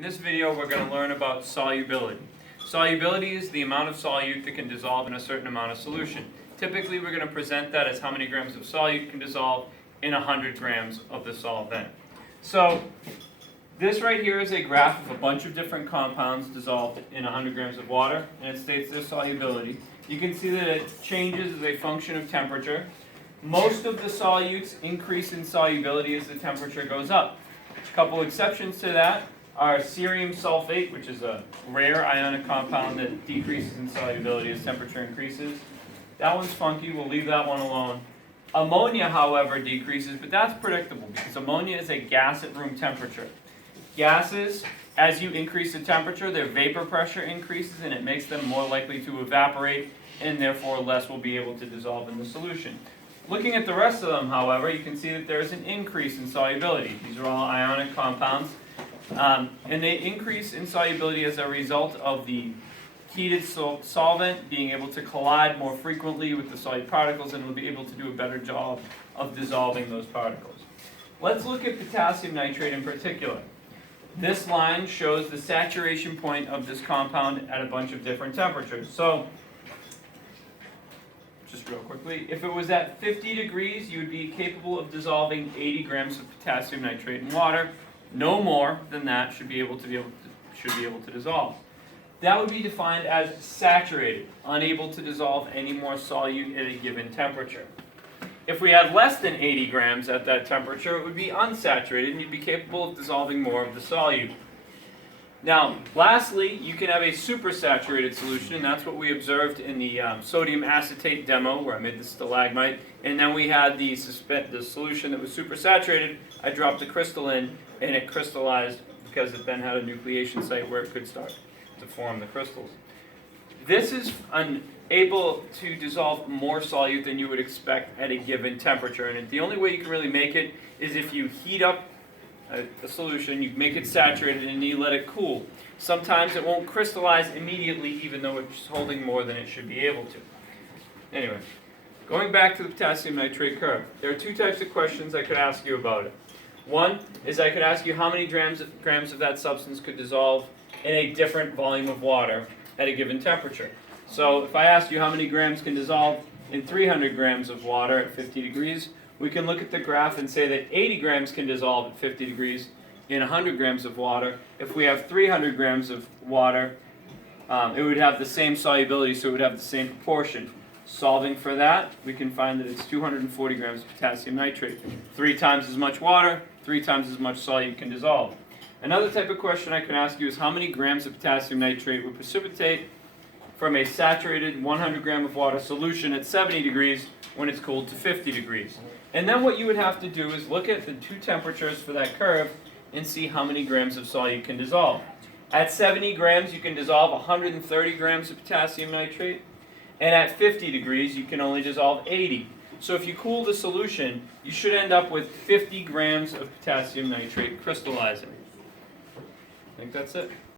In this video, we're going to learn about solubility. Solubility is the amount of solute that can dissolve in a certain amount of solution. Typically, we're going to present that as how many grams of solute can dissolve in 100 grams of the solvent. So, this right here is a graph of a bunch of different compounds dissolved in 100 grams of water, and it states their solubility. You can see that it changes as a function of temperature. Most of the solutes increase in solubility as the temperature goes up. A couple exceptions to that are cerium sulfate, which is a rare ionic compound that decreases in solubility as temperature increases. That one's funky, we'll leave that one alone. Ammonia, however, decreases, but that's predictable because ammonia is a gas at room temperature. Gases, as you increase the temperature, their vapor pressure increases and it makes them more likely to evaporate, and therefore less will be able to dissolve in the solution. Looking at the rest of them, however, you can see that there is an increase in solubility. These are all ionic compounds. And they increase in solubility as a result of the heated solvent being able to collide more frequently with the solute particles, and will be able to do a better job of dissolving those particles. Let's look at potassium nitrate in particular. This line shows the saturation point of this compound at a bunch of different temperatures. So, just real quickly, if it was at 50 degrees, you would be capable of dissolving 80 grams of potassium nitrate in water. No more than that should be able to dissolve. That would be defined as saturated, unable to dissolve any more solute at a given temperature. If we had less than 80 grams at that temperature, it would be unsaturated, and you'd be capable of dissolving more of the solute. Now, lastly, you can have a supersaturated solution, and that's what we observed in the sodium acetate demo where I made the stalagmite. And then we had the solution that was supersaturated. I dropped the crystal in, and it crystallized because it then had a nucleation site where it could start to form the crystals. This is unable to dissolve more solute than you would expect at a given temperature. And the only way you can really make it is if you heat up a solution, you make it saturated, and you let it cool. Sometimes it won't crystallize immediately, even though it's holding more than it should be able to. Anyway, going back to the potassium nitrate curve, there are two types of questions I could ask you about it. One is I could ask you how many grams of that substance could dissolve in a different volume of water at a given temperature. So if I asked you how many grams can dissolve in 300 grams of water at 50 degrees, we can look at the graph and say that 80 grams can dissolve at 50 degrees in 100 grams of water. If we have 300 grams of water, it would have the same solubility, so it would have the same proportion. Solving for that, we can find that it's 240 grams of potassium nitrate. 3 times as much water, 3 times as much solute can dissolve. Another type of question I can ask you is how many grams of potassium nitrate would precipitate from a saturated 100 gram of water solution at 70 degrees when it's cooled to 50 degrees. And then what you would have to do is look at the two temperatures for that curve and see how many grams of solute can dissolve. At 70 grams, you can dissolve 130 grams of potassium nitrate, and at 50 degrees, you can only dissolve 80. So if you cool the solution, you should end up with 50 grams of potassium nitrate crystallizing. I think that's it.